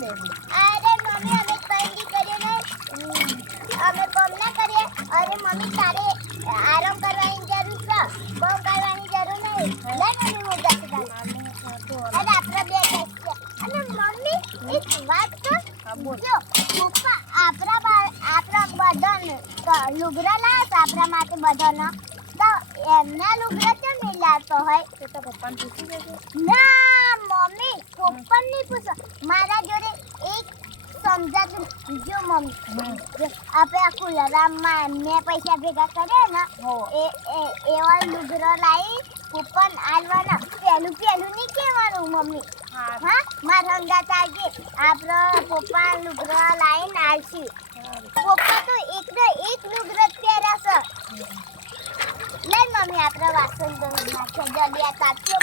દે. અરે મમ્મી અમે કંઈ કરીએ નહીં. અમે કોમ ના કરીએ. અરે મમ્મી તારે આરામ કરવાની જરૂર છે. બહુ કરવાની જરૂર નહીં. લે મમ્મી હું જતી રહું. અને આપણા બે બેસીએ. અને મમ્મી એક વાત તો જો પપ્પા આપણા બધાને લુગડા લાવે આપણા માટે બધાનો તો એમના લુગડા કેમ નહીં લાવતો હોય? તે તો પપ્પાને પૂછી લેજે. ના મમ્મી પપ્પા નહીં પૂછો. મારા જોડે એક સમજાતું જો મમ્મી જો આપણે આ કુલરામમાં મેં પૈસા ભેગા કર્યા ને એવા લુગડા લાવી પપ્પાને આલવાના. પહેલું નહીં કહેવાનું મમ્મી. હા મારા હંગાત આવજે. આપણે પપ્પા લુગડા લાવીને આલશી. પપ્પા તો એક લુગડા જ પહેર્યા છે. લઈ મમ્મી આપણે વાસણ ધોઈ નાખીએ. જલ્દી આ કાચો